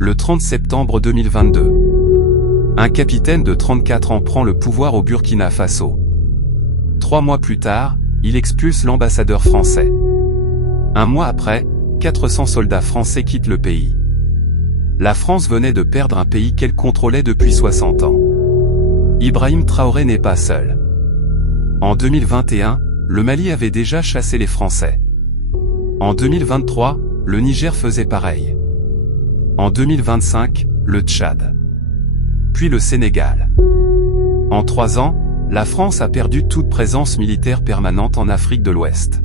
Le 30 septembre 2022. Un capitaine de 34 ans prend le pouvoir au Burkina Faso. 3 mois plus tard, il expulse l'ambassadeur français. Un mois après, 400 soldats français quittent le pays. La France venait de perdre un pays qu'elle contrôlait depuis 60 ans. Ibrahim Traoré n'est pas seul. En 2021, le Mali avait déjà chassé les Français. En 2023, le Niger faisait pareil. En 2025, le Tchad. Puis le Sénégal. En 3 ans, la France a perdu toute présence militaire permanente en Afrique de l'Ouest.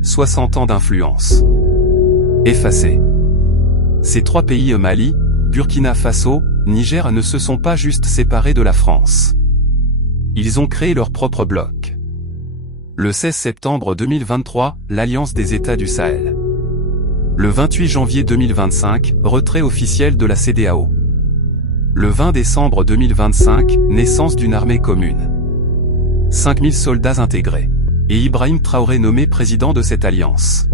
60 ans d'influence. Effacés. Ces 3 pays au Mali, Burkina Faso, Niger ne se sont pas juste séparés de la France. Ils ont créé leur propre bloc. Le 16 septembre 2023, l'Alliance des États du Sahel. Le 28 janvier 2025, retrait officiel de la CEDEAO. Le 20 décembre 2025, naissance d'une armée commune. 5000 soldats intégrés. Et Ibrahim Traoré nommé président de cette alliance.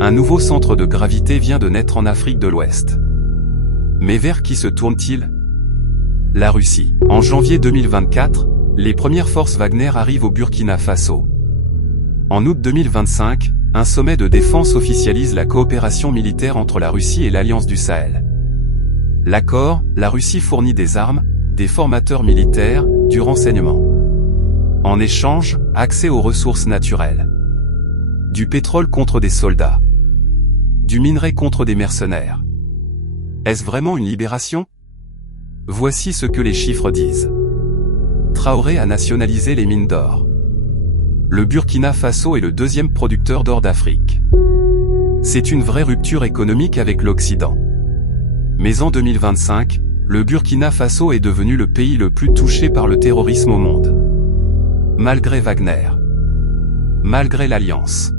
Un nouveau centre de gravité vient de naître en Afrique de l'Ouest. Mais vers qui se tourne-t-il? La Russie. En janvier 2024, les premières forces Wagner arrivent au Burkina Faso. En août 2025, un sommet de défense officialise la coopération militaire entre la Russie et l'Alliance du Sahel. L'accord, la Russie fournit des armes, des formateurs militaires, du renseignement. En échange, accès aux ressources naturelles. Du pétrole contre des soldats. Du minerai contre des mercenaires. Est-ce vraiment une libération? Voici ce que les chiffres disent. Traoré a nationalisé les mines d'or. Le Burkina Faso est le 2e producteur d'or d'Afrique. C'est une vraie rupture économique avec l'Occident. Mais en 2025, le Burkina Faso est devenu le pays le plus touché par le terrorisme au monde. Malgré Wagner. Malgré l'Alliance.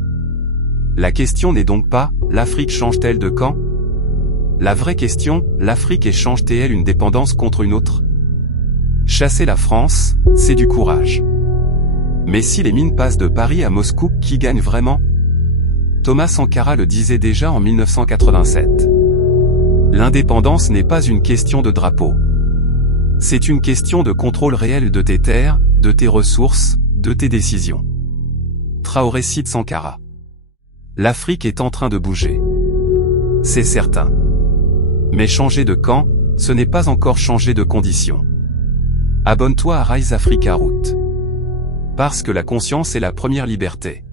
La question n'est donc pas, l'Afrique change-t-elle de camp? La vraie question, l'Afrique échange-t-elle une dépendance contre une autre? Chasser la France, c'est du courage. Mais si les mines passent de Paris à Moscou, qui gagne vraiment? Thomas Sankara le disait déjà en 1987. L'indépendance n'est pas une question de drapeau. C'est une question de contrôle réel de tes terres, de tes ressources, de tes décisions. Traoré cite Sankara. L'Afrique est en train de bouger. C'est certain. Mais changer de camp, ce n'est pas encore changer de conditions. Abonne-toi à Rise Africa Route. Parce que la conscience est la première liberté.